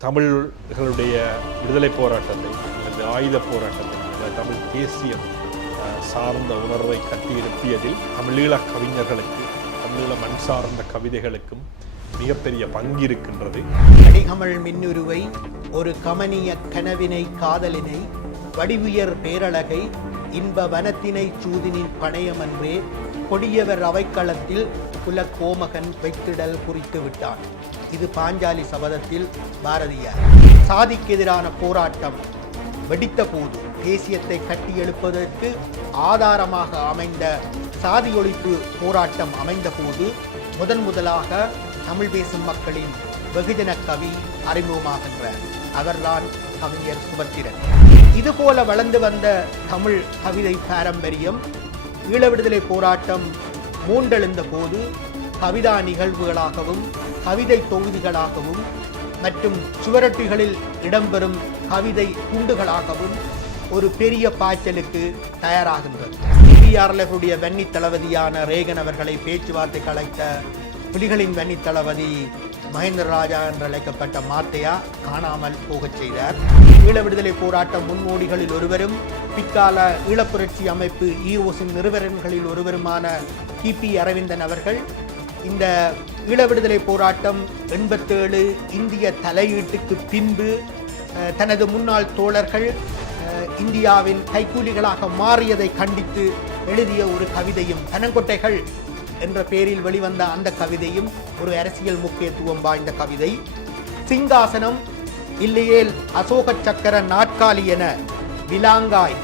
தமிழர்களுடைய விடுதலை போராட்டத்தை அல்லது ஆயுத போராட்டத்தை அல்லது தமிழ் தேசியம் சார்ந்த உணர்வை கட்டியிருப்பியதில் தமிழீழ கவிஞர்களுக்கு தமிழீழ மண் சார்ந்த கவிதைகளுக்கும் மிகப்பெரிய பங்கு இருக்கின்றது. அடிகமல் மின்னுருவை ஒரு கமனிய கனவினை காதலினை வடிவுயர் பேரழகை இன்ப வனத்தினை சூதினின் பணையமன்றே கொடியவர் அவைக்களத்தில் குல கோமகன் வைத்திடல் குறித்து விட்டான். இது பாஞ்சாலி சபதத்தில் பாரதியார். சாதிக்கு எதிரான போராட்டம் வெடித்த போது தேசியத்தை கட்டி எழுப்பதற்கு ஆதாரமாக அமைந்த சாதி ஒழிப்பு போராட்டம் அமைந்தபோது முதன் முதலாக தமிழ் பேசும் மக்களின் வெகுஜன கவி அறிமுகமாகின்றார். அவர்தான் கவிஞர் சுபத்திரன். இதுபோல வளர்ந்து வந்த தமிழ் கவிதை பாரம்பரியம் ஈழ விடுதலை போராட்டம் மூண்டெழுந்த போது கவிதா நிகழ்வுகளாகவும் கவிதை தொகுதிகளாகவும் மற்றும் சுவரொட்டிகளில் இடம்பெறும் கவிதை குண்டுகளாகவும் ஒரு பெரிய பாய்ச்சலுக்கு தயாராகின்றது பிஆர்எஃப்டைய வன்னி தளபதியான ரேகன் அவர்களை பேச்சுவார்த்தை கலைத்த புலிகளின் வன்னி தளபதி மகேந்திர ராஜா என்று அழைக்கப்பட்ட மார்த்தையா காணாமல் போகச் செய்தார். ஈழ விடுதலை போராட்ட முன்னோடிகளில் ஒருவரும் பிற்கால ஈழப்புரட்சி அமைப்பு ஈஓசின் நிறுவனர்களில் ஒருவருமான கிபி அரவிந்தன் அவர்கள் இந்த ஈழ விடுதலை போராட்டம் எண்பத்தேழு இந்திய தலையீட்டுக்கு பின்பு தனது முன்னாள் தோழர்கள் இந்தியாவின் கைக்கூலிகளாக மாறியதை கண்டித்து எழுதிய ஒரு கவிதையும் தனங்கொட்டைகள் என்ற பெயரில் வெளிவந்த அந்த கவிதையும் ஒரு அரசியல் முக்கியத்துவம் வாய்ந்த கவிதை. சிங்காசனம் இல்லையேல் அசோக சக்கர நாட்காலி என விலாங்காய்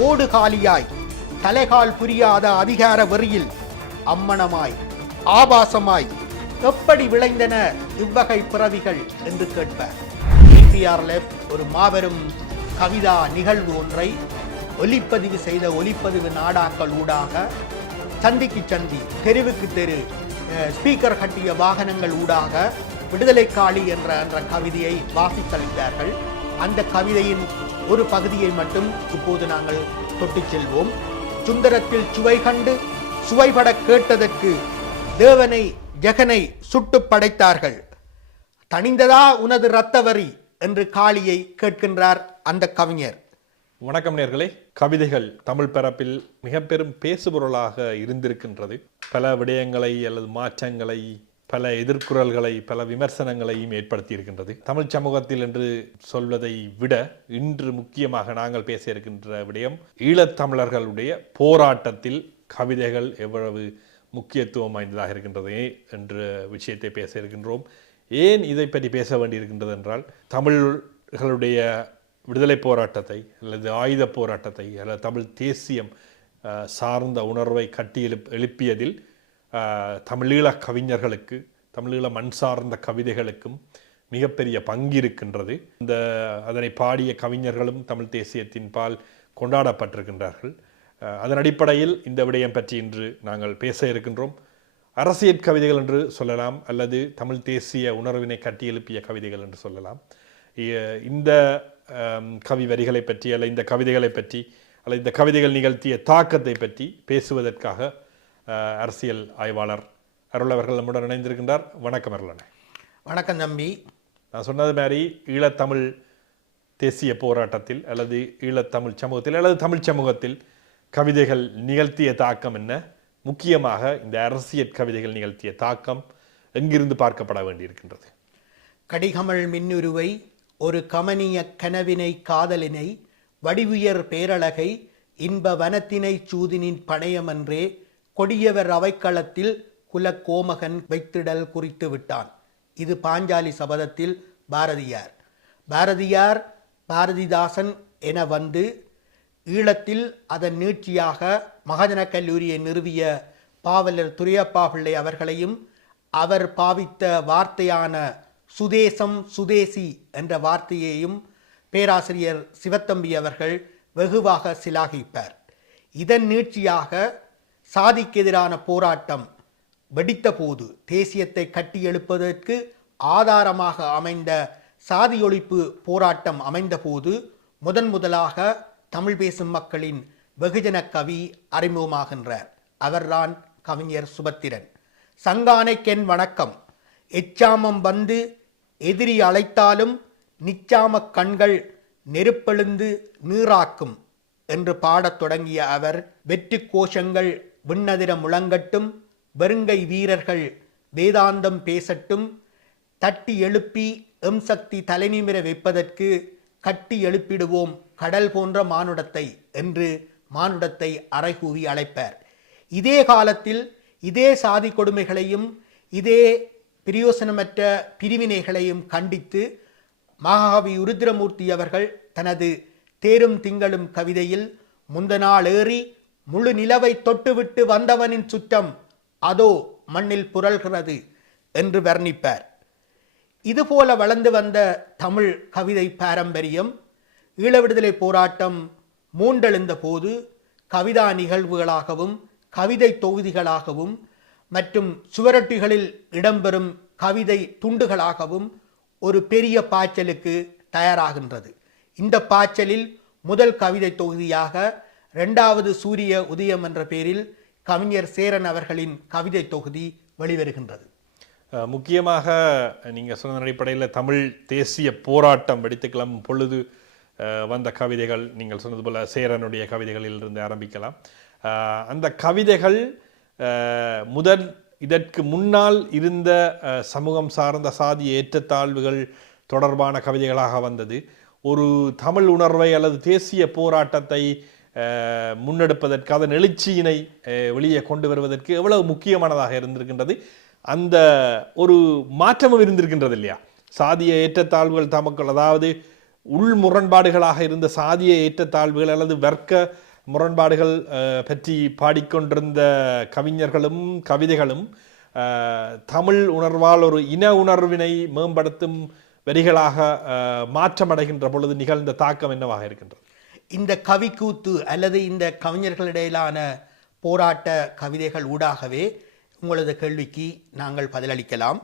ஓடுகாலியாய் தலைகால் புரியாத அதிகார வெறியில் அம்மணமாய் ஆபாசமாய் எப்படி விளைந்தன இவ்வகை பிறவிகள் என்று கேட்பார் லெப் ஒரு மாபெரும் கவிதா நிகழ்வு ஒன்றை ஒலிப்பதிவு செய்த ஒலிப்பதிவு நாடாக்கள் ஊடாக சந்திக்கு சந்தி தெருவுக்கு தெரு ஸ்பீக்கர் கட்டிய வாகனங்கள் ஊடாக விடுதலை காளி என்ற என்ற கவிதையை வாசித்தளித்தார்கள். அந்த கவிதையின் ஒரு பகுதியை மட்டும் இப்போது நாங்கள் தொட்டு செல்வோம். சுந்தரத்தில் சுவை கண்டு சுவைபட கேட்டதற்கு தேவனை ஜெகனை சுட்டு படைத்தார்கள். தணிந்ததா உனது இரத்தவரி என்று காளியை கேட்கின்றார் அந்த கவிஞர். வணக்கம் நேர்களே. கவிதைகள் தமிழ் பரப்பில் மிக பெரும் பேசுபொருளாக இருந்திருக்கின்றது. பல விடயங்களை அல்லது மாற்றங்களை பல எதிர்குறல்களை பல விமர்சனங்களையும் ஏற்படுத்தி இருக்கின்றது தமிழ் சமூகத்தில் என்று சொல்வதை விட இன்று முக்கியமாக நாங்கள் பேச இருக்கின்ற விடயம் ஈழத்தமிழர்களுடைய போராட்டத்தில் கவிதைகள் எவ்வளவு முக்கியத்துவம் வாய்ந்ததாக இருக்கின்றது என்ற விஷயத்தை பேச இருக்கின்றோம். ஏன் இதை பற்றி பேச வேண்டியிருக்கின்றது என்றால் தமிழர்களுடைய விடுதலை போராட்டத்தை அல்லது ஆயுத போராட்டத்தை அல்லது தமிழ் தேசியம் சார்ந்த உணர்வை கட்டி எழுப் எழுப்பியதில் தமிழீழ கவிஞர்களுக்கு தமிழீழ மண் சார்ந்த கவிதைகளுக்கும் மிகப்பெரிய பங்கு இருக்கின்றது. இந்த அதனை பாடிய கவிஞர்களும் தமிழ் தேசியத்தின் பால் கொண்டாடப்பட்டிருக்கின்றார்கள். அதன் அடிப்படையில் இந்த விடயம் பற்றி இன்று நாங்கள் பேச இருக்கின்றோம். அரசியல் கவிதைகள் என்று சொல்லலாம் அல்லது தமிழ் தேசிய உணர்வினை கட்டி எழுப்பிய கவிதைகள் என்று சொல்லலாம். இந்த கவி வரிகளை பற்றி அல்ல இந்த கவிதைகளை பற்றி அல்லது இந்த கவிதைகள் நிகழ்த்திய தாக்கத்தை பற்றி பேசுவதற்காக அரசியல் ஆய்வாளர் அருள் அவர்கள் நம்முடன் இணைந்திருக்கின்றார். வணக்கம் அருளனே வணக்கம் தம்பி. நான் சொன்னது மாதிரி ஈழத்தமிழ் தேசிய போராட்டத்தில் அல்லது ஈழத்தமிழ் சமூகத்தில் அல்லது தமிழ் சமூகத்தில் கவிதைகள் நிகழ்த்திய தாக்கம் என்ன? முக்கியமாக இந்த அரசியல் கவிதைகள் நிகழ்த்திய தாக்கம் எங்கிருந்து பார்க்கப்பட வேண்டியிருக்கின்றது? கடிகமழ் மின்னுருவை ஒரு கமனிய கனவினை காதலினை வடிவுயர் பேரழகை இன்ப வனத்தினை சூதினின் பணையமன்றே கொடியவர் அவைக்களத்தில் குலக்கோமகன் வைத்திடல் குறித்து விட்டான். இது பாஞ்சாலி சபதத்தில் பாரதியார். பாரதியார் பாரதிதாசன் என வந்து ஈழத்தில் அதன் நீட்சியாக மகாஜன கல்லூரியை நிறுவிய பாவலர் துரியப்பா பிள்ளை அவர்களையும் அவர் பாவித்த வார்த்தையான சுதேசம் சுதேசி என்ற வார்த்தையையும் பேராசிரியர் சிவத்தம்பி அவர்கள் வெகுவாக சிலாகிப்பார். இதன் நீட்சியாக சாதிக்கு எதிரான போராட்டம் வெடித்தபோது தேசியத்தை கட்டி எழுப்பதற்கு ஆதாரமாக அமைந்த சாதி ஒழிப்பு போராட்டம் அமைந்தபோது முதன் முதலாக தமிழ் பேசும் மக்களின் வெகுஜன கவி அறிமுகமாகின்றார். அவர்தான் கவிஞர் சுபத்திரன். சங்கானைக்கென் வணக்கம். எச்சாமம் வந்து எதிரி அழைத்தாலும் நிச்சாமக் கண்கள் நெருப்பெழுந்து நீராக்கும் என்று பாடத் தொடங்கிய அவர் வெற்றி கோஷங்கள் விண்ணதிர முழங்கட்டும் வெறுங்கை வீரர்கள் வேதாந்தம் பேசட்டும் தட்டி எழுப்பி எம் சக்தி தலைநிமிர வைப்பதற்கு கட்டி எழுப்பிடுவோம் கடல் போன்ற மானுடத்தை என்று மானுடத்தை அறைகூவி அழைப்பார். இதே காலத்தில் இதே சாதி கொடுமைகளையும் இதே பிரயோசனமற்ற பிரிவினைகளையும் கண்டித்து மகாகவி உருத்ரமூர்த்தி அவர்கள் தனது தேரும் திங்களும் கவிதையில் முந்த நாள் ஏறி முழு நிலவை தொட்டுவிட்டு வந்தவனின் சுற்றம் அதோ மண்ணில் புரள்கிறது என்று வர்ணிப்பார். இதுபோல வளர்ந்து வந்த தமிழ் கவிதை பாரம்பரியம் ஈழ விடுதலை போராட்டம் மூண்டெழுந்த போது கவிதா நிகழ்வுகளாகவும் கவிதை தொகுதிகளாகவும் மற்றும் சுவரொட்டிகளில் இடம்பெறும் கவிதை துண்டுகளாகவும் ஒரு பெரிய பாய்ச்சலுக்கு தயாராகின்றது. இந்த பாய்ச்சலில் முதல் கவிதை தொகுதியாக இரண்டாவது சூரிய உதயம் என்ற பெயரில் கவிஞர் சேரன் அவர்களின் கவிதை தொகுதி வெளிவருகின்றது. முக்கியமாக நீங்கள் சொன்ன அடிப்படையில் தமிழ் தேசிய போராட்டம் வெடித்து கிளம்பும் பொழுது வந்த கவிதைகள் நீங்கள் சொன்னது போல சேரனுடைய கவிதைகளில் இருந்து ஆரம்பிக்கலாம் அந்த கவிதைகள் முதல் இதற்கு முன்னால் இருந்த சமூகம் சார்ந்த சாதி ஏற்றத்தாழ்வுகள் தொடர்பான கவிதைகளாக வந்தது. ஒரு தமிழ் உணர்வை அல்லது தேசிய போராட்டத்தை முன்னெடுப்பதற்கு அதன் எழுச்சியினை வெளியே கொண்டு வருவதற்கு எவ்வளவு முக்கியமானதாக இருந்திருக்கின்றது. அந்த ஒரு மாற்றமும் இருந்திருக்கின்றது இல்லையா? சாதிய ஏற்றத்தாழ்வுகள் தமக்குள் அதாவது உள் முரண்பாடுகளாக இருந்த சாதிய ஏற்றத்தாழ்வுகள் அல்லது வர்க்க முரண்பாடுகள் பற்றி பாடிக்கொண்டிருந்த கவிஞர்களும் கவிதைகளும் தமிழ் உணர்வால் ஒரு இன உணர்வினை மேம்படுத்தும் வரிகளாக மாற்றமடைகின்ற பொழுது நிகழ்ந்த தாக்கம் என்னவாக இருக்கின்றது? இந்த கவிக்கூத்து அல்லது இந்த கவிஞர்களிடையிலான போராட்ட கவிதைகள் ஊடாகவே உங்களது கேள்விக்கு நாங்கள் பதிலளிக்கலாம்.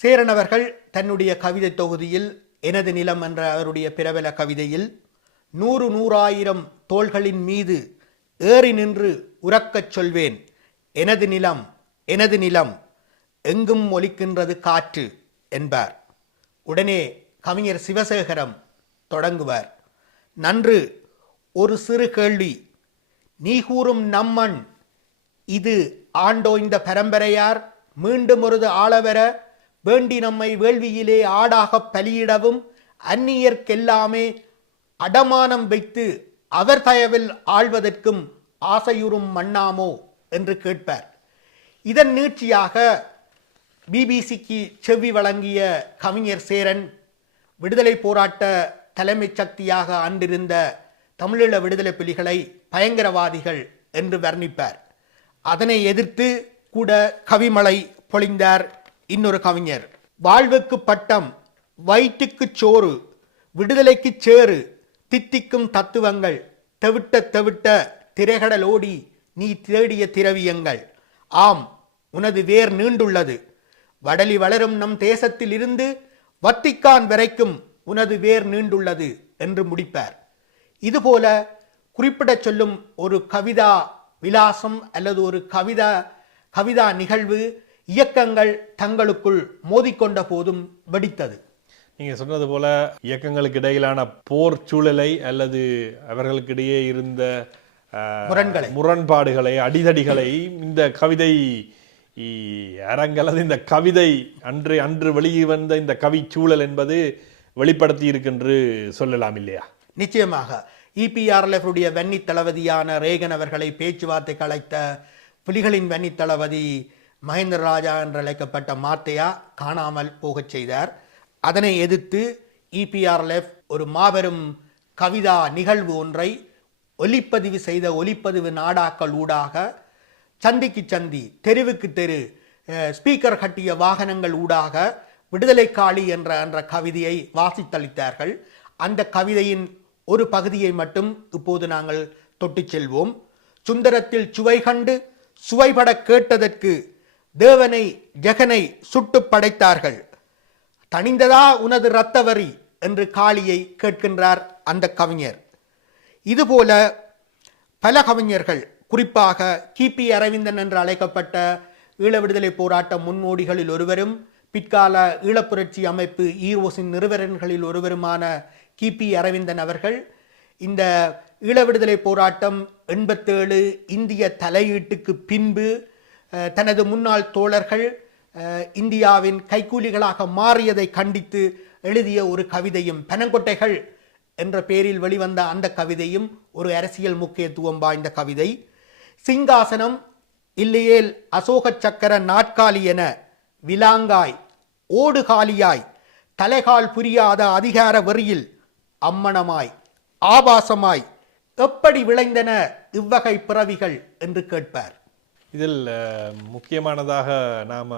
சேரனவர்கள் தன்னுடைய கவிதை தொகுதியில் எனது நிலம் என்ற அவருடைய பிரபல கவிதையில் நூறு நூறாயிரம் தோள்களின் மீது ஏறி நின்று உறக்கச் சொல்வேன் எனது நிலம் எனது நிலம் எங்கும் ஒலிக்கின்றது காற்று என்பார். உடனே கவிஞர் சிவசேகரம் தொடங்குவார். நன்று ஒரு சிறு கேள்வி. நீ கூறும் நம்மன் இது ஆண்டோய்ந்த பரம்பரையார். மீண்டும் ஒருது ஆளவர வேண்டி நம்மை வேள்வியிலே ஆடாகப் பலியிடவும் அந்நியர்க்கெல்லாமே அடமானம் வைத்து அவர் தயவில் ஆழ்வதற்கும் ஆசையுறும் மண்ணாமோ என்று கேட்பார். இதன் நீட்சியாக பிபிசிக்கு செவ்வி வழங்கிய கவிஞர் சேரன் விடுதலை போராட்ட தலைமைச் சக்தியாக அன்றிருந்த தமிழீழ விடுதலை புலிகளை பயங்கரவாதிகள் என்று வர்ணிப்பார். அதனை எதிர்த்து கூட கவிமலை பொழிந்தார் இன்னொரு கவிஞர். வாழ்வுக்கு பட்டம் வயிற்றுக்குச் சோறு விடுதலைக்குச் சேறு தித்திக்கும் தத்துவங்கள் தெவிட்ட தெவிட்ட திரைகடலோடி நீ தேடிய திரவியங்கள். ஆம் உனது வேர் நீண்டுள்ளது. வடலி வளரும் நம் தேசத்தில் இருந்து வத்திக்கான் வரைக்கும் உனது வேர் நீண்டுள்ளது என்று முடிப்பார். இதுபோல குறிப்பிடச் சொல்லும் ஒரு கவிதா விலாசம் அல்லது ஒரு கவிதா கவிதா நிகழ்வு இயக்கங்கள் தங்களுக்குள் மோதிக்கொண்ட போதும் வெடித்தது. நீங்க சொன்னது போல இயக்கங்களுக்கு இடையிலான போர் சூழலை அல்லது அவர்களுக்கிடையே இருந்த முரண்களை. முரண்பாடுகளை அடிதடிகளை இந்த கவிதை இ- அரங்கு அல்லது இந்த கவிதை அன்று அன்று வெளியே வந்த இந்த கவி சூழல் என்பது வெளிப்படுத்தி இருக்கின்று சொல்லலாம் இல்லையா? நிச்சயமாக. இபிஆர்எஃப் உடைய வன்னி தளபதியான ரேகன் அவர்களை பேச்சுவார்த்தைக்கு அழைத்த புலிகளின் வன்னி தளபதி மகேந்திர ராஜா என்று அழைக்கப்பட்ட மாத்தையா காணாமல் போகச் செய்தார். அதனை எதிர்த்து இபிஆர்எஃப் ஒரு மாபெரும் கவிதா நிகழ்வு ஒன்றை ஒலிப்பதிவு செய்த ஒலிப்பதிவு நாடாக்கள் ஊடாக சந்திக்கு சந்தி தெருவுக்கு தெரு ஸ்பீக்கர் கட்டிய வாகனங்கள் ஊடாக விடுதலை காளி என்ற என்ற கவிதையை வாசித்தளித்தார்கள். அந்த கவிதையின் ஒரு பகுதியை மட்டும் இப்போது நாங்கள் தொட்டு செல்வோம். சுந்தரத்தில் சுவை கண்டு சுவைபட கேட்டதற்கு தேவனை ஜெகனை சுட்டுப் படைத்தார்கள். தணிந்ததா உனது இரத்த வரி? என்று காளியை கேட்கின்றார் அந்த கவிஞர். இதுபோல பல கவிஞர்கள் குறிப்பாக கிபி அரவிந்தன் என்று அழைக்கப்பட்ட ஈழ விடுதலை போராட்ட முன்னோடிகளில் ஒருவரும் பிற்கால ஈழப்புரட்சி அமைப்பு ஈரோஸின் நிறுவனர்களில் ஒருவருமான கிபி அரவிந்தன் அவர்கள் இந்த ஈழ விடுதலை போராட்டம் எண்பத்தேழு இந்திய தலையீட்டுக்கு பின்பு தனது முன்னாள் தோழர்கள் இந்தியாவின் கைக்கூலிகளாக மாறியதை கண்டித்து எழுதிய ஒரு கவிதையும் பனங்கொட்டைகள் என்ற பெயரில் வெளிவந்த அந்த கவிதையும் ஒரு அரசியல் முக்கியத்துவம் வாய்ந்த கவிதை. சிங்காசனம் இல்லையேல் அசோக சக்கர நாட்காலி என விலாங்காய் ஓடுகாலியாய் தலைகால் புரியாத அதிகார வெறியில் அம்மணமாய் ஆபாசமாய் எப்படி விளைந்தன இவ்வகை பிறவிகள்? என்று கேட்பார். இதில் முக்கியமானதாக நாம்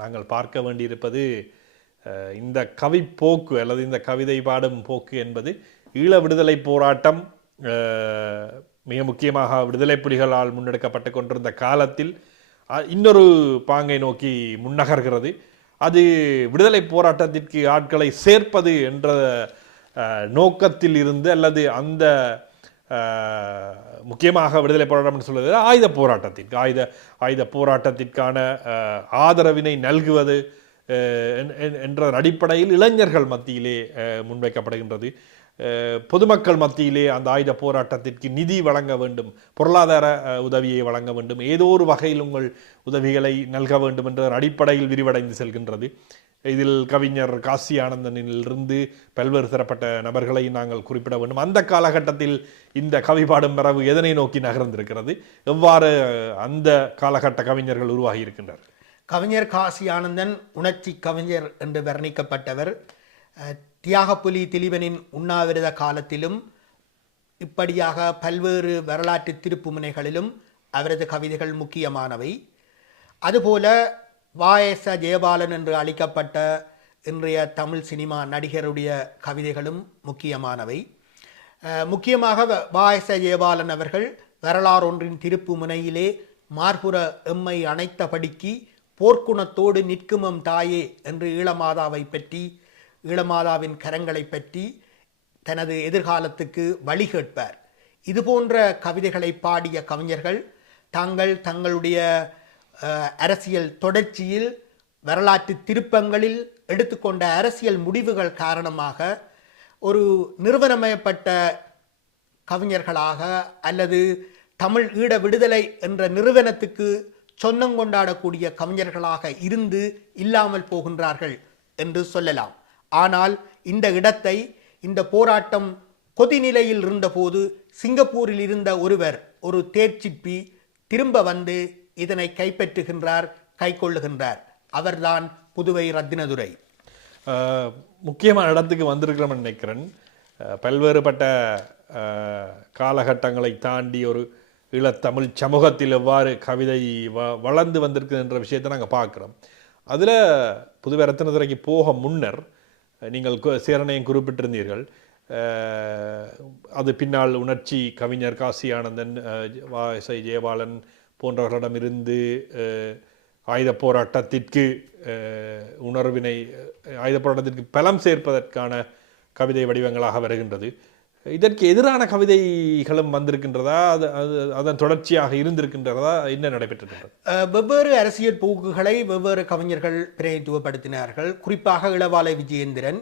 நாங்கள் பார்க்க வேண்டியிருப்பது இந்த கவிப்போக்கு அல்லது இந்த கவிதை பாடும் போக்கு என்பது ஈழ விடுதலை போராட்டம் மிக முக்கியமாக விடுதலை புலிகளால் முன்னெடுக்கப்பட்டு கொண்டிருந்த காலத்தில் இன்னொரு பாங்கை நோக்கி முன்னகர்கிறது. அது விடுதலை போராட்டத்திற்கு ஆட்களை சேர்ப்பது என்ற நோக்கத்தில் இருந்து அல்லது அந்த முக்கியமாக விடுதலை போராட்டம் என்று சொல்வது ஆயுத போராட்டத்திற்கு. ஆயுத ஆயுத போராட்டத்திற்கான ஆதரவினை நல்குவது என்ற அடிப்படையில் இளைஞர்கள் மத்தியிலே முன்வைக்கப்படுகின்றது. பொதுமக்கள் மத்தியிலே அந்த ஆயுத போராட்டத்திற்கு நிதி வழங்க வேண்டும் பொருளாதார உதவியை வழங்க வேண்டும். ஏதோ ஒரு வகையில் உங்கள் உதவிகளை நல்க வேண்டும் என்ற அடிப்படையில் விரிவடைந்து செல்கின்றது. இதில் கவிஞர் காசி ஆனந்தனிலிருந்து பல்வேறு தரப்பட்ட நபர்களை நாங்கள் குறிப்பிட வேண்டும். அந்த காலகட்டத்தில் இந்த கவி பாடும் மரபு எதனை நோக்கி நகர்ந்திருக்கிறது? எவ்வாறு அந்த காலகட்ட கவிஞர்கள் உருவாகி இருக்கின்றார்கள் கவிஞர் காசி ஆனந்தன் உணர்ச்சி கவிஞர் என்று வர்ணிக்கப்பட்டவர். தியாகப்புலி திலீபனின் உண்ணாவிரத காலத்திலும் இப்படியாக பல்வேறு வரலாற்று திருப்புமுனைகளிலும் அவரது கவிதைகள் முக்கியமானவை. அதுபோல வாயச ஜெயபாலன் என்று அழைக்கப்பட்ட இன்றைய தமிழ் சினிமா நடிகருடைய கவிதைகளும் முக்கியமானவை. முக்கியமாக வ- வாயச ஜெயபாலன் அவர்கள் வரலாறு ஒன்றின் திருப்பு முனையிலே மார்புற எம்மை அணைத்தபடிக்கு போர்க்குணத்தோடு நிற்குமம் தாயே என்று ஈழமாதாவை பற்றி ஈழமாதாவின் கரங்களை பற்றி தனது எதிர்காலத்துக்கு வழி கேட்பார். இது போன்ற கவிதைகளை பாடிய கவிஞர்கள் தாங்கள் தங்களுடைய அரசியல் தொடர்ச்சியில் வரலாற்று திருப்பங்களில் எடுத்துக்கொண்ட அரசியல் முடிவுகள் காரணமாக ஒரு நிறுவனமயப்பட்ட கவிஞர்களாக அல்லது தமிழ் ஈட விடுதலை என்ற நிறுவனத்துக்கு சொந்தம் கொண்டாடக்கூடிய கவிஞர்களாக இருந்து இல்லாமல் போகின்றார்கள் என்று சொல்லலாம். ஆனால் இந்த இடத்தை இந்த போராட்டம் கொதிநிலையில் இருந்தபோது சிங்கப்பூரில் இருந்த ஒருவர் ஒரு தேர்ச்சிப்பி திரும்ப வந்து இதனை கைப்பற்றுகின்றார் கைக்கொள்ளுகின்றார். அவர்தான் புதுவை ரத்தினதுரை. முக்கியமான இடத்துக்கு வந்திருக்கிறோம்னு நினைக்கிறேன். பல்வேறுபட்ட காலகட்டங்களை தாண்டி ஒரு ஈழத்தமிழ் சமூகத்தில் எவ்வாறு கவிதை வ வளர்ந்து வந்திருக்கு என்ற விஷயத்தை நாங்கள் பார்க்குறோம். அதில் புதுவை ரத்தினதுரைக்கு போக முன்னர் நீங்கள் கு- சேரனையும் குறிப்பிட்டிருந்தீர்கள். அது பின்னால் உணர்ச்சி கவிஞர் காசி ஆனந்தன் வா எஸ் ஜெயபாலன் போன்றவர்களிடமிருந்து ஆயுத போராட்டத்திற்கு உணர்வினை ஆயுத போராட்டத்திற்கு பலம் சேர்ப்பதற்கான கவிதை வடிவங்களாக வருகின்றது. இதற்கு எதிரான கவிதைகளும் வந்திருக்கின்றதா? அது அது அதன் தொடர்ச்சியாக இருந்திருக்கின்றதா? என்ன நடைபெற்றிருக்கிறது வெவ்வேறு அரசியல் போக்குகளை வெவ்வேறு கவிஞர்கள் பிரதிநிதித்துவப்படுத்தினார்கள். குறிப்பாக இளவாலை விஜயேந்திரன்.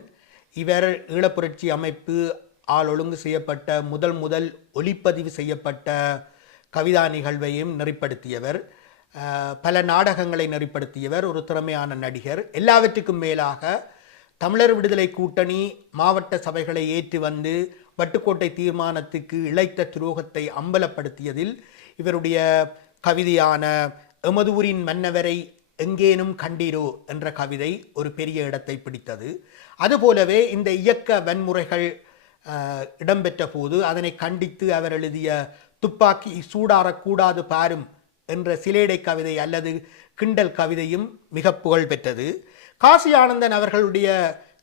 இவர் ஈழப்புரட்சி அமைப்பு ஆள் ஒழுங்கு செய்யப்பட்ட முதல் முதல் ஒளிப்பதிவு செய்யப்பட்ட கவிதா நிகழ்வையும் நெறிப்படுத்தியவர் பல நாடகங்களை நெறிப்படுத்தியவர் ஒரு திறமையான நடிகர். எல்லாவற்றுக்கும் மேலாக தமிழர் விடுதலை கூட்டணி மாவட்ட சபைகளை ஏற்று வந்து வட்டுக்கோட்டை தீர்மானத்துக்கு இழைத்த துரோகத்தை அம்பலப்படுத்தியதில் இவருடைய கவிதையான எமதூரின் மன்னவரை எங்கேனும் கண்டீரோ என்ற கவிதை ஒரு பெரிய இடத்தை பிடித்தது. அதுபோலவே இந்த இயக்க வன்முறைகள் இடம்பெற்ற போது அதனை கண்டித்து அவர் எழுதிய துப்பாக்கி சூடாறக்கூடாது பாரும் என்ற சிலேடை கவிதை அல்லது கிண்டல் கவிதையும் மிக புகழ் பெற்றது காசி ஆனந்தன் அவர்களுடைய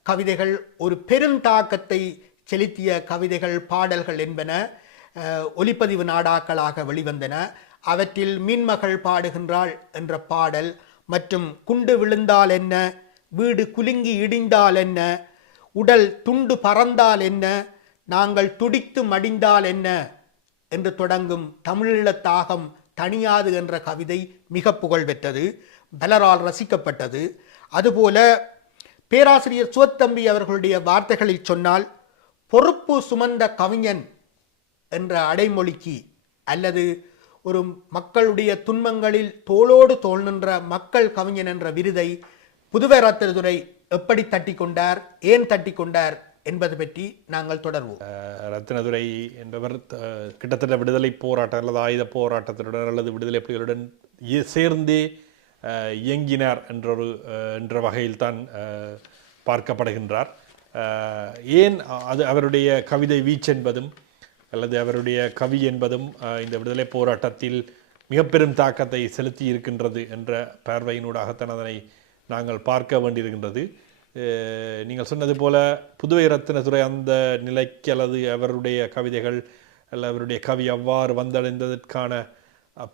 கவிதைகள் ஒரு பெருந்தாக்கத்தை செலுத்திய கவிதைகள் பாடல்கள் என்பன ஒலிப்பதிவு நாடாக்களாக வெளிவந்தன. அவற்றில் மீன்மகள் பாடுகின்றாள் என்ற பாடல் மற்றும் குண்டு விழுந்தால் என்ன? வீடு குலுங்கி இடிந்தால் என்ன? உடல் துண்டு பறந்தால் என்ன? நாங்கள் துடித்து மடிந்தால் என்ன? என்று தொடங்கும் தமிழீழ தாகம் தணியாது என்ற கவிதை மிக புகழ் பெற்றது பலரால் ரசிக்கப்பட்டது. அதுபோல பேராசிரியர் சுவத்தம்பி அவர்களுடைய வார்த்தைகளில் சொன்னால் பொறுப்பு சுமந்த கவிஞன் என்ற அடைமொழிக்கு அல்லது ஒரு மக்களுடைய துன்பங்களில் தோளோடு தோல் நின்ற மக்கள் கவிஞன் என்ற விருதை புதுவை ரத்தினதுரை எப்படி தட்டி கொண்டார் ஏன் தட்டி கொண்டார் என்பது பற்றி நாங்கள் தொடர்வோம். ரத்னதுரை என்பவர் கிட்டத்தட்ட விடுதலை போராட்டம் அல்லது ஆயுத போராட்டத்தினுடன் அல்லது விடுதலை புலிகளுடன் சேர்ந்தே இயங்கினார் என்ற ஒரு என்ற வகையில் தான் பார்க்கப்படுகின்றார். ஏன் அது அவருடைய கவிதை வீச்சு என்பதும் அல்லது அவருடைய கவி என்பதும் இந்த விடுதலை போராட்டத்தில் மிக பெரும் தாக்கத்தை செலுத்தி இருக்கின்றது என்ற பார்வையினூடாகத்தான் அதனை நாங்கள் பார்க்க வேண்டியிருக்கின்றது. நீங்கள் சொன்னது போல புதுவை ரத்தினத்துறை அந்த நிலைக்கு அல்லது அவருடைய கவிதைகள் அல்ல அவருடைய கவி அவ்வாறு வந்தடைந்ததற்கான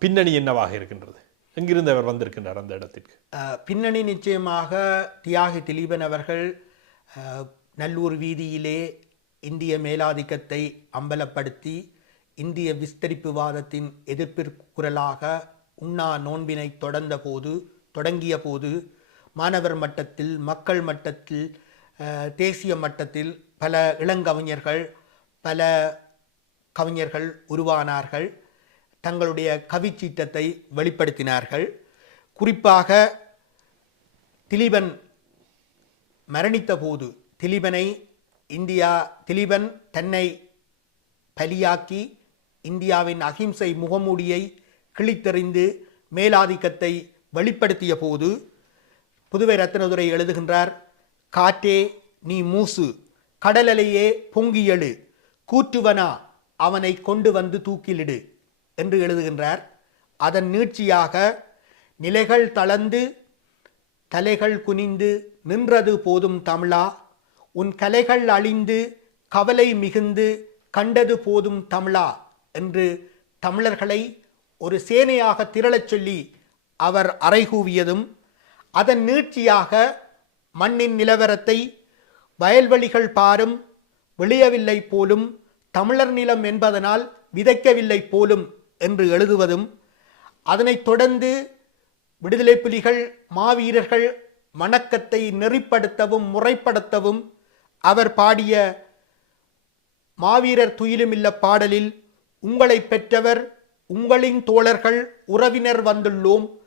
பின்னணி என்னவாக இருக்கின்றது? எங்கிருந்து அவர் வந்திருக்கின்றார் அந்த இடத்திற்கு? பின்னணி நிச்சயமாக தியாகி திலீபன் அவர்கள் நல்லூர் வீதியிலே இந்திய மேலாதிக்கத்தை அம்பலப்படுத்தி இந்திய விஸ்தரிப்பு வாதத்தின் எதிர்ப்பிற்குரலாக உண்ணா நோன்பினை தொடர்ந்த போது தொடங்கிய போது மாணவர் மட்டத்தில் மக்கள் மட்டத்தில் தேசிய மட்டத்தில் பல இளங்கவிஞர்கள் பல கவிஞர்கள் உருவானார்கள். தங்களுடைய கவிச்சீட்டத்தை வெளிப்படுத்தினார்கள். குறிப்பாக திலீபன் மரணித்த போது திலீபனை இந்தியா திலீபன் தன்னை பலியாக்கி இந்தியாவின் அகிம்சை முகமூடியை கிழித்தெறிந்து மேலாதிக்கத்தை வெளிப்படுத்திய போது புதுவை ரத்னதுரை எழுதுகின்றார் காற்றே நீ மூசு கடலலையே பொங்கி எழு கூற்றுவனா அவனை கொண்டு வந்து தூக்கிலிடு என்று எழுதுகின்றார். அதன் நீட்சியாக நிலைகள் தளர்ந்து தலைகள் குனிந்து நின்றது போதும் தமிழா உன் கலைகள் அழிந்து கவலை மிகுந்து கண்டது போதும் தமிழா என்று தமிழர்களை ஒரு சேனையாக திரளச் சொல்லி அவர் அறைகூவியதும் அதன் நீட்சியாக மண்ணின் நிலவரத்தை வயல்வெளிகள் பாரும் விளையவில்லை போலும் தமிழர் நிலம் என்பதனால் விதைக்கவில்லை போலும் என்று எழுதுவதும் அதனைத் தொடர்ந்து விடுதலை புலிகள் மாவீரர்கள் வணக்கத்தை நெறிப்படுத்தவும் முறைப்படுத்தவும் அவர் பாடிய மாவீரர் துயிலுமில்ல பாடலில் உங்களை பெற்றவர் உங்களின் தோழர்கள் உறவினர் வந்துள்ளோம்.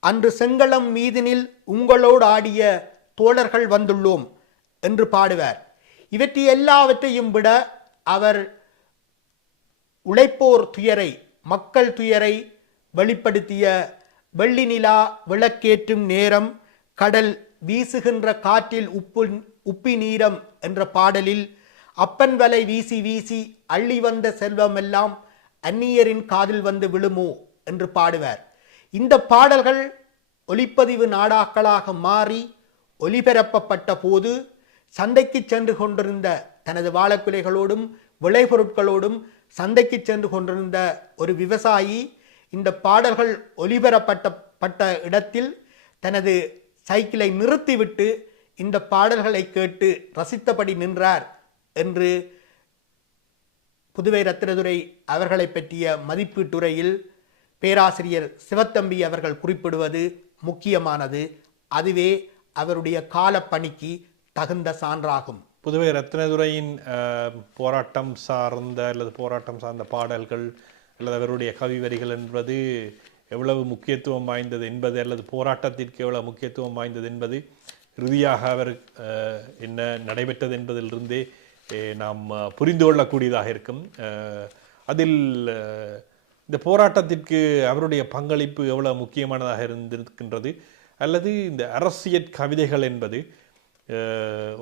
அன்று செங்களம் மீதினில் உங்களோடு ஆடிய தோழர்கள் வந்துள்ளோம் என்று பாடுவார். இவற்றை எல்லாவற்றையும் விட அவர் உழைப்போர் துயரை மக்கள் துயரை வெளிப்படுத்திய வெள்ளி நிலா விளக்கேற்றும் நேரம் கடல் வீசுகின்ற காற்றில் உப்பு உப்பி நீரம் என்ற பாடலில் அப்பன் வலை வீசி வீசி அள்ளி வந்த செல்வமெல்லாம் அந்நியரின் காதில் வந்து விழுமோ என்று பாடுவார். இந்த பாடல்கள் ஒலிப்பதிவு நாடாக்களாக மாறி ஒலிபரப்பப்பட்ட போது சந்தைக்கு சென்று கொண்டிருந்த தனது வாழக்குலைகளோடும் விளைபொருட்களோடும் சந்தைக்கு சென்று கொண்டிருந்த ஒரு விவசாயி இந்த பாடல்கள் ஒலிபரப்பட்ட பட்ட இடத்தில் தனது சைக்கிளை நிறுத்திவிட்டு இந்த பாடல்களை கேட்டு ரசித்தபடி நின்றார் என்று புதுவை ரத்தினதுரை அவர்களை பற்றிய மதிப்பீட்டுரையில் பேராசிரியர் சிவத்தம்பி அவர்கள் குறிப்பிடுவது முக்கியமானது. அதுவே அவருடைய காலப்பணிக்கு தகுந்த சான்றாகும். புதுவை ரத்னதுரையின் போராட்டம் சார்ந்த அல்லது போராட்டம் சார்ந்த பாடல்கள் அல்லது அவருடைய கவி வரிகள் என்பது எவ்வளவு முக்கியத்துவம் வாய்ந்தது என்பது அல்லது போராட்டத்திற்கு எவ்வளவு முக்கியத்துவம் வாய்ந்தது என்பது இறுதியாக அவர் என்ன நடைபெற்றது என்பதிலிருந்தே நாம் புரிந்து கொள்ளக்கூடியதாக இருக்கும். அதில் இந்த போராட்டத்திற்கு அவருடைய பங்களிப்பு எவ்வளவு முக்கியமானதாக இருந்திருக்கின்றது? அல்லது இந்த அரசியற் கவிதைகள் என்பது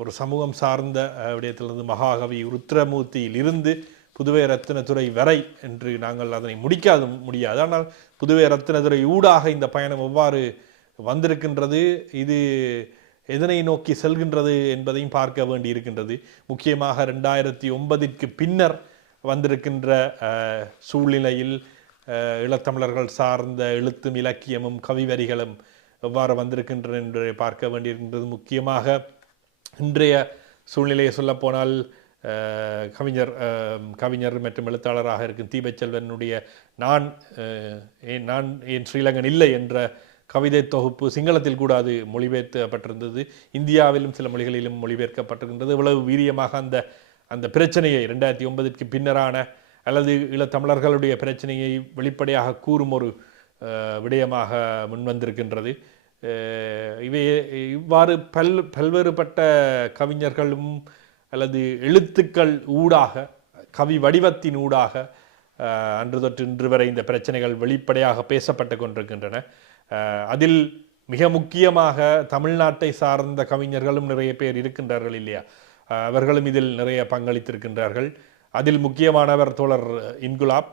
ஒரு சமூகம் சார்ந்த விடயத்திலிருந்து மகாகவி ருத்ரமூர்த்தியில் இருந்து புதுவை ரத்தினத்துறை வரை என்று நாங்கள் அதனை முடிக்காது முடியாது. ஆனால் புதுவை ரத்தினத்துறை ஊடாக இந்த பயணம் எவ்வாறு வந்திருக்கின்றது? இது எதனை நோக்கி செல்கின்றது என்பதையும் பார்க்க வேண்டி இருக்கின்றது முக்கியமாக ரெண்டாயிரத்தி ஒன்பதிற்கு பின்னர் வந்திருக்கின்ற சூழ்நிலையில் இளத்தமிழர்கள் சார்ந்த எழுத்தும் இலக்கியமும் கவிவரிகளும் எவ்வாறு வந்திருக்கின்றன என்று பார்க்க வேண்டியிருக்கின்றது. முக்கியமாக இன்றைய சூழ்நிலையை சொல்லப்போனால் கவிஞர் கவிஞர் மற்றும் எழுத்தாளராக இருக்கும் தீபச்செல்வனுடைய நான் ஏன் நான் என் ஸ்ரீலங்கன் இல்லை என்ற கவிதை தொகுப்பு சிங்களத்தில் கூட அது மொழிபெயர்க்கப்பட்டிருந்தது. இந்தியாவிலும் சில மொழிகளிலும் மொழிபெயர்க்கப்பட்டிருக்கின்றது. இவ்வளவு வீரியமாக அந்த அந்த பிரச்சனையை ரெண்டாயிரத்தி ஒன்பதுக்கு பின்னரான அல்லது ஈழத்தமிழர்களுடைய பிரச்சனையை வெளிப்படையாக கூறும் ஒரு விடயமாக முன்வந்திருக்கின்றது. இவை இவ்வாறு பல் பல்வேறுபட்ட கவிஞர்களும் அல்லது எழுத்துக்கள் ஊடாக கவி வடிவத்தின் ஊடாக அன்று தொற்று இன்று வரை இந்த பிரச்சனைகள் வெளிப்படையாக பேசப்பட்டு கொண்டிருக்கின்றன. அதில் மிக முக்கியமாக தமிழ்நாட்டை சார்ந்த கவிஞர்களும் நிறைய பேர் இருக்கின்றார்கள் இல்லையா? அவர்களும் இதில் நிறைய பங்களித்திருக்கின்றார்கள். அதில் முக்கியமானவர் தோழர் இன்குலாப்.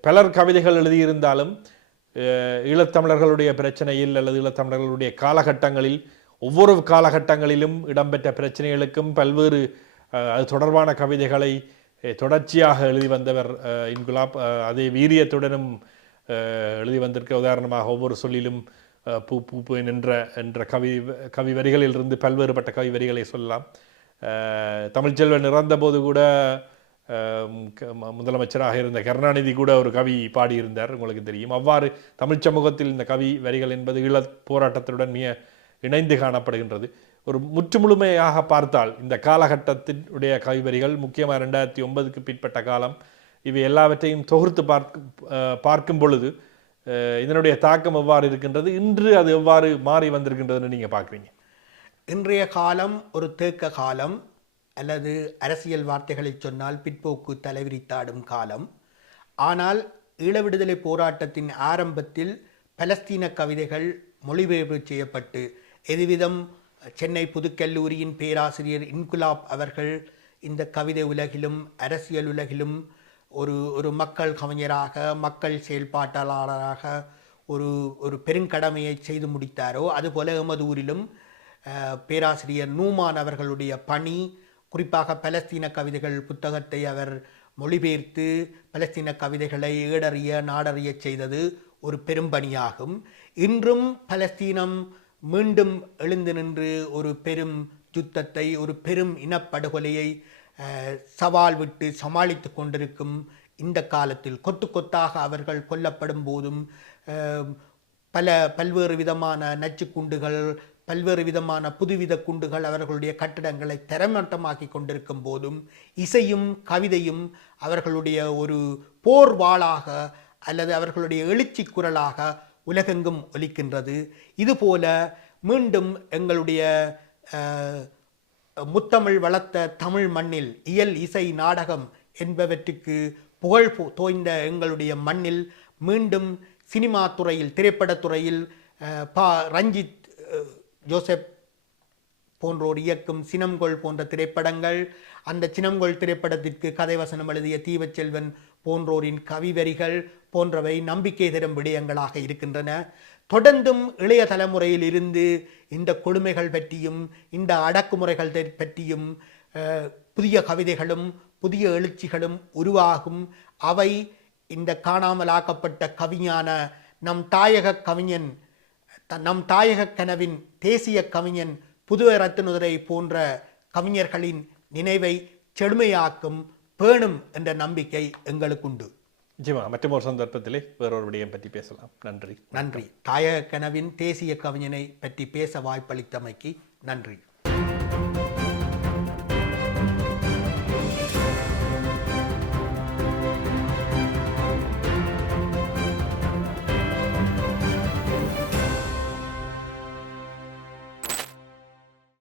பலர் கவிதைகள் எழுதியிருந்தாலும் ஈழத்தமிழர்களுடைய பிரச்சனையில் அல்லது ஈழத்தமிழர்களுடைய காலகட்டங்களில் ஒவ்வொரு காலகட்டங்களிலும் இடம்பெற்ற பிரச்சனைகளுக்கும் பல்வேறு அஹ், அது தொடர்பான கவிதைகளை தொடர்ச்சியாக எழுதி வந்தவர் அஹ், இன்குலாப். அதே வீரியத்துடனும் அஹ், எழுதி வந்திருக்க உதாரணமாக ஒவ்வொரு சொல்லிலும் பூ பூ என்ற என்ற கவி கவி வரிகளிலிருந்து பல்வேறுபட்ட கவி வரிகளை சொல்லலாம். தமிழ்ச்செல்வன் இறந்தபோது கூட முதலமைச்சராக இருந்த கருணாநிதி கூட ஒரு கவி பாடியிருந்தார் உங்களுக்கு தெரியும். அவ்வாறு தமிழ் சமூகத்தில் இந்த கவி வரிகள் என்பது ஈழ போராட்டத்துடன் மிக இணைந்து காணப்படுகின்றது. ஒரு முற்றுமுழுமையாக பார்த்தால் இந்த காலகட்டத்தினுடைய கவிவரிகள் முக்கியமாக ரெண்டாயிரத்தி ஒன்பதுக்கு பிற்பட்ட காலம் இவை எல்லாவற்றையும் தொகுத்து பார்க்க பார்க்கும் பொழுது இதனுடைய தாக்கம் எவ்வாறு இருக்கின்றது? இன்று அது எவ்வாறு மாறி வந்திருக்கின்றதுன்னு நீங்கள் பார்க்குறீங்க. இன்றைய காலம் ஒரு தேக்க காலம் அல்லது அரசியல் வார்த்தைகளை சொன்னால் பிற்போக்கு தலைவிரித்தாடும் காலம். ஆனால் ஈழ விடுதலை போராட்டத்தின் ஆரம்பத்தில் பலஸ்தீன கவிதைகள் மொழிபெயர்ப்பு செய்யப்பட்டு எதுவிதம் சென்னை புதுக்கல்லூரியின் பேராசிரியர் இன்குலாப் அவர்கள் இந்த கவிதை உலகிலும் அரசியல் உலகிலும் ஒரு ஒரு மக்கள் கவிஞராக மக்கள் செயல்பாட்டாளராக ஒரு ஒரு பெருங்கடமையை செய்து முடித்தாரோ அதுபோல எமது ஊரிலும் பேராசிரியர் நூமான் அவர்களுடைய பணி குறிப்பாக பலஸ்தீன கவிதைகள் புத்தகத்தை அவர் மொழிபெயர்த்து பலஸ்தீன கவிதைகளை ஏடறிய நாடறிய செய்தது ஒரு பெரும்பணியாகும். இன்றும் பலஸ்தீனம் மீண்டும் எழுந்து நின்று ஒரு பெரும் யுத்தத்தை ஒரு பெரும் இனப்படுகொலையை சவால் விட்டு சமாளித்து கொண்டிருக்கும் இந்த காலத்தில் கொத்து கொத்தாக அவர்கள் கொல்லப்படும் போதும் பல பல்வேறு விதமான நச்சு குண்டுகள் பல்வேறு விதமான புதுவித குண்டுகள் அவர்களுடைய கட்டிடங்களை தரமட்டமாக்கி கொண்டிருக்கும் போதும் இசையும் கவிதையும் அவர்களுடைய ஒரு போர் வாளாக அல்லது அவர்களுடைய எழுச்சி குரலாக உலகெங்கும் ஒலிக்கின்றது. இதுபோல மீண்டும் எங்களுடைய முத்தமிழ் வளர்த்த தமிழ் மண்ணில் இயல் இசை நாடகம் என்பவற்றுக்கு புகழ் தோய்ந்த எங்களுடைய மண்ணில் மீண்டும் சினிமா துறையில் திரைப்படத்துறையில் பா ரஞ்சித் ஜோசப் போன்றோர் இயக்கும் சினம்கொள் போன்ற திரைப்படங்கள் அந்த சினம்கொள் திரைப்படத்திற்கு கதை வசனம் எழுதிய தீவச்செல்வன் போன்றோரின் கவிவரிகள் போன்றவை நம்பிக்கை தரும் விடயங்களாக இருக்கின்றன. தொடர்ந்தும் இளைய தலைமுறையில் இருந்து இந்த கொடுமைகள் பற்றியும் இந்த அடக்குமுறைகள் பற்றியும் புதிய கவிதைகளும் புதிய எழுச்சிகளும் உருவாகும். அவை இந்த காணாமலாக்கப்பட்ட கவிஞான நம் தாயக கவிஞன் நம் தாயக கனவின் தேசிய கவிஞன் புதுவ ரத்தினுரை போன்ற கவிஞர்களின் நினைவை செழுமையாக்கும் பேணும் என்ற நம்பிக்கை எங்களுக்குண்டு நிச்சயமா மற்றொரு சந்தர்ப்பத்திலே வேறொரு விடயம் பற்றி பேசலாம். நன்றி. நன்றி. தாயக கனவின் தேசிய கவிஞனை பற்றி பேச வாய்ப்பளித்தமைக்கு நன்றி.